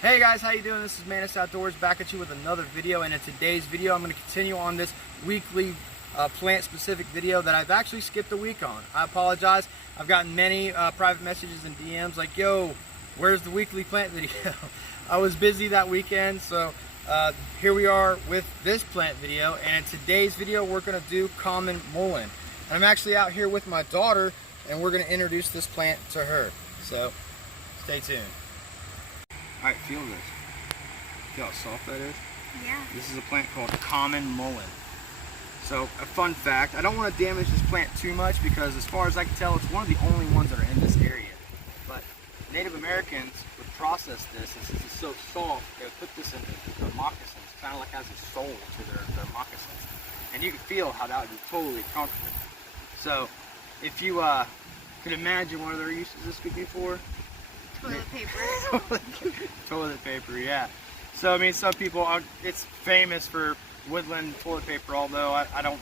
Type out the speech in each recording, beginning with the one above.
Hey guys, how you doing? This is Mantis Outdoors back at you with another video, and in today's video I'm going to continue on this weekly plant-specific video that I've actually skipped a week on. I apologize. I've gotten many private messages and DMs like, yo, where's the weekly plant video? I was busy that weekend, so here we are with this plant video, and in today's video we're going to do common mullein. And I'm actually out here with my daughter, and we're going to introduce this plant to her. So stay tuned. Alright, feel this. See how soft that is? Yeah. This is a plant called common mullein. So, a fun fact, I don't want to damage this plant too much because as far as I can tell, it's one of the only ones that are in this area. But Native Americans would process this, and since it's so soft, they would put this in their moccasins, kind of like has a sole to their moccasins. And you can feel how that would be totally comfortable. So, if you could imagine what other uses this could be for, Toilet paper. Toilet paper, yeah. So I mean, some people, it's famous for woodland toilet paper, although I don't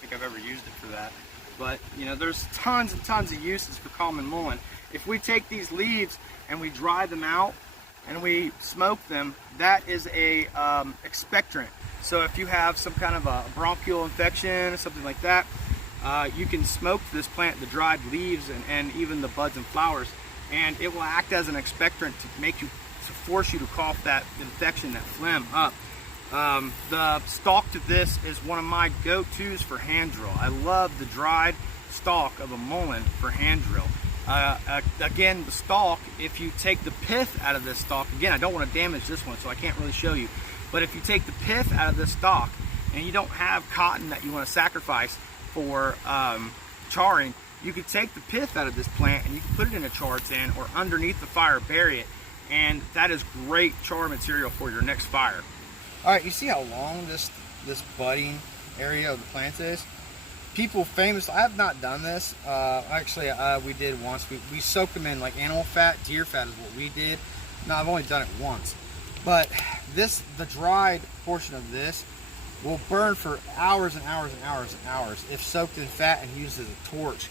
think I've ever used it for that. But you know, there's tons and tons of uses for common mullein. If we take these leaves and we dry them out and we smoke them, that is a expectorant. So if you have some kind of a bronchial infection or something like that, you can smoke this plant, the dried leaves and even the buds and flowers, and it will act as an expectorant to force you to cough that infection, that phlegm up. The stalk to this is one of my go-tos for hand drill. I love the dried stalk of a mullein for hand drill. Again, the stalk, if you take the pith out of this stalk, again, I don't want to damage this one, so I can't really show you, but if you take the pith out of this stalk and you don't have cotton that you want to sacrifice for charring, you could take the pith out of this plant and you can put it in a char tin or underneath the fire, bury it, and that is great char material for your next fire. Alright, you see how long this budding area of the plant is? People famous, I have not done this, actually we did once. We soaked them in like animal fat, deer fat is what we did. No, I've only done it once. But the dried portion of this will burn for hours and hours and hours and hours if soaked in fat and used as a torch.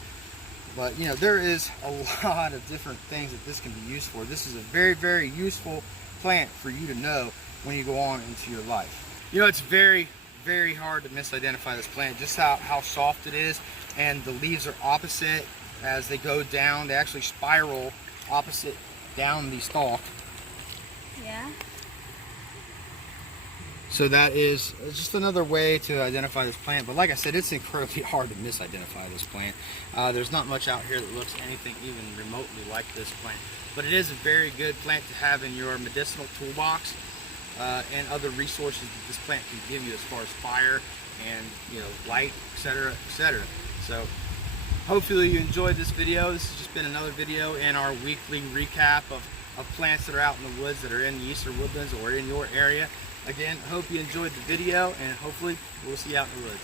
But you know, there is a lot of different things that this can be used for. This is a very, very useful plant for you to know when you go on into your life. You know, it's very, very hard to misidentify this plant, just how soft it is, and the leaves are opposite as they go down. They actually spiral opposite down the stalk. Yeah. So that is just another way to identify this plant. But like I said, it's incredibly hard to misidentify this plant. There's not much out here that looks anything even remotely like this plant. But it is a very good plant to have in your medicinal toolbox and other resources that this plant can give you as far as fire and, you know, light, etc., etc. So hopefully you enjoyed this video. This has just been another video in our weekly recap of plants that are out in the woods, that are in the eastern woodlands or in your area. Again, hope you enjoyed the video, and hopefully we'll see you out in the woods.